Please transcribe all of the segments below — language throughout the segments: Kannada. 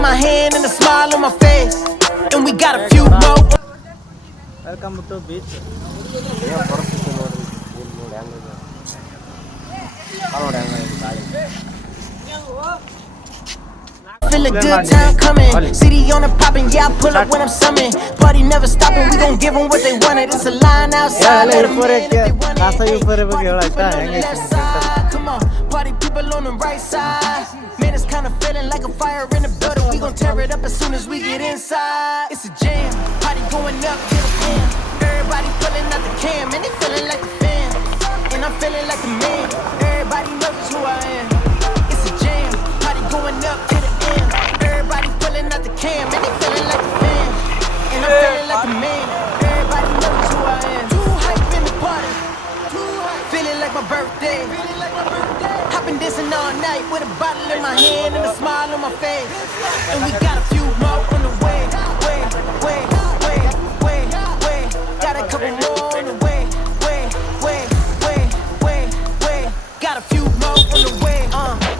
in my hand and a smile on my face. And we got a few more. Welcome to beach. Feel a good time coming. City on the poppin', yeah, I pull up when I'm summoned. Party never stopping, we gon' give them what they wanted. It's a line outside, let them in if they want it. Come on, party people on the right side. Man, it's kinda feeling like a fire in the building. We gon' tear it up as soon as we get inside. It's a jam, party going up to the end. Everybody pulling out the cam, and they feeling like the fan. And I'm feeling like the man. Everybody knows who I am. It's a jam, party going up to the end. Everybody pulling out the cam, and they feeling like the fan. And I'm feeling like the man. Everybody knows who I am. Too hype in the party. Feeling like my birthday. I've been dancing all night with a bottle in my hand and a smile on my face. And we got a few more on the way. Got a couple more on the way. Got a few more on the way.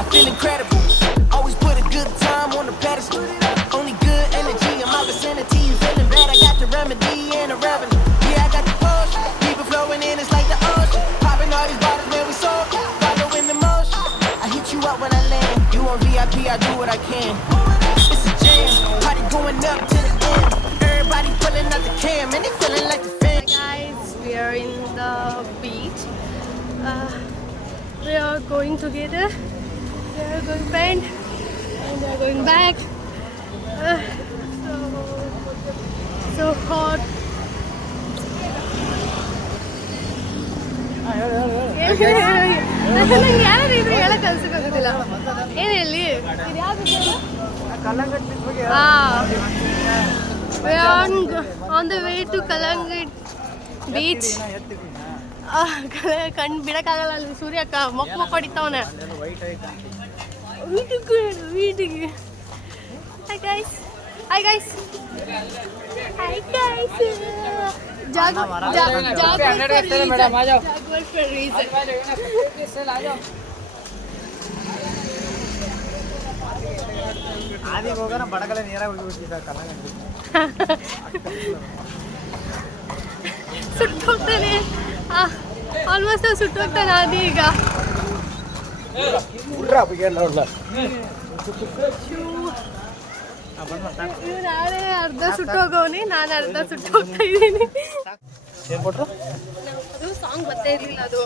I feel incredible. Always put a good time on the pedestal. Only good energy in my vicinity. You feeling bad? I got the remedy and the revenue. Yeah, I got the potion. People flowing in, it's like the ocean. Popping all these bottles, man, we sold. Following the motion. I hit you up when I land. You on VIP, I do what I can. It's a jam. Party going up to the end. Everybody pulling out the cam, and they feeling like the fan. Hi guys, we are in the beach. We are going together. We are going bend and we are going back. So hot. ನಂಗೆ ಯಾರು ಇದು ಹೇಳಕ್ ಅನ್ಸಕ್ಕಾಗೋದಿಲ್ಲ. ಏನು ಹೇಳಿ ಇದು ಯಾವುದು? We are on the way to Kalangat beach. ಕಣ್ಣು ಬಿಡಕ್ಕಾಗಲ್ಲ, ಅಲ್ಲಿ ಸೂರ್ಯ ಮೊಕ್ಕ ಹೊಡಿತಾವನೆ. ವೀಟಿಗೆ Hi guys. Jaguar for reason. ಆದಿಗೆ ಹೋಗೋಣ ಬಡಗಲೆ ನೀರಾಗ ಹೋಗಿಬಿಟ್ಟಿದ್ದ ಕಲ್ಲಂಗಡಿ. ಸುಟ್ಟೋಗ್ತಾನೆ, ಆಲ್ಮೋಸ್ಟ್ ಸುಟ್ಟೋಗ್ತಾನೆ ಆದಿ ಈಗ. ನಾನೇ ಅರ್ಧ ಸುಟ್ಟೋಗವನಿ, ನಾನು ಅರ್ಧ ಸುಟ್ಟೋಗ್ತಾ ಇದ್ದೀನಿ. ಏನು ಕೊಟ್ಟರು? ಅದು ಸಾಂಗ್ ಗೊತ್ತೇ ಇರಲಿಲ್ಲ ಅದು.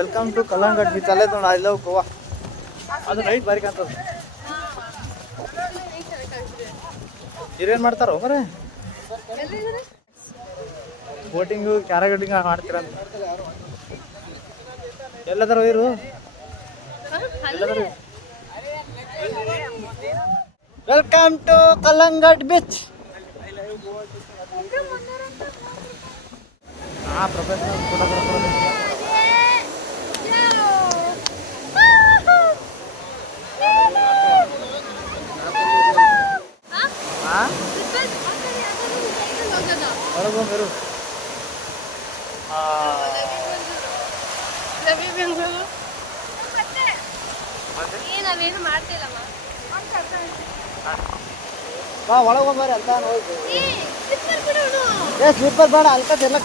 Welcome to Kallangad beach. ಅಲ್ಲೇ ನೋಡಿ, ಐ ಲವ್ ಗೋವಾ. ಅದು ನೈಟ್ ಬಾರಿ ಕಾಣ್ತದ. ಇರೇನು ಮಾಡ್ತಾರೋ ಮರೆ? ಬೋಟಿಂಗು ಕ್ಯಾರಗಡ್ಡಿಂಗ್ ಮಾಡ್ತೀರಂತ. ಎಲ್ಲದರ ಇರು welcome to Kallangad beach. Professional photographer. ಹೊರಗೋಗಿರು. ನಾವೇನು ಮಾಡ್ತಿಲ್ಲಮ್ಮ. ಬಾ ಒಳಗೋಗ್ಬಾರಿ ಅಂತ ಹೋಯ್ತು. ಸ್ಲಿಪ್ಪರ್ ಬೇಡ, ಅಲ್ಕದೆಲ್ಲ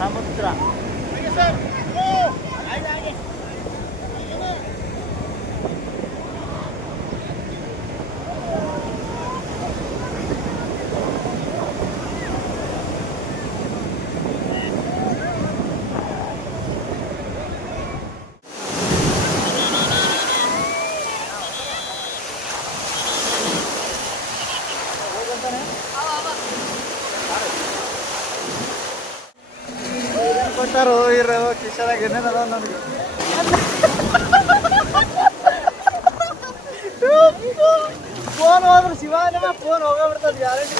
ಸಮುದ್ರ ಕೊಟ್ಟಾರೋ ಇರೋ ಕಿಶನಾಗ ಏನೇನು ಅದಾವ ನನಗೆ ಫೋನ್ ಹೋದ್ರೆ ಶಿವಾನ ಫೋನ್ ಹೋಗ್ಬಿಡ್ತದೆ ಗ್ಯಾರಂಟಿ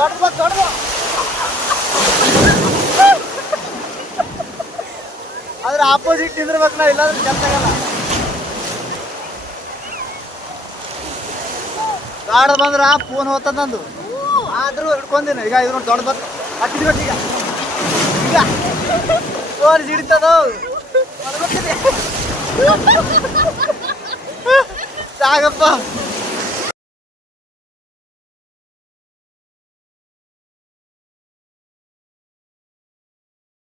ದೊಡ್ಡ ಆದ್ರೆ ಆಪೋಸಿಟ್ ನಿಂದಿರ್ಬೇಕು ನಾ ಇಲ್ಲಾಂದ್ರೆ ಕೆಲಸ ಆಗಲ್ಲ ಗಾಡ ಬಂದ್ರ ಫೋನ್ ಹೋಗ್ತದ ನಂದು ಆದ್ರೂ ಹಿಡ್ಕೊಂದಿನ ಈಗ ಇದ್ರ ದೊಡ್ಡ ಬತ್ ಹತ್ತಿರ್ಬೇಕು ಈಗ ಈಗ ಫೋನ್ ಸಿಡಿತದ ಸಾಗಪ್ಪ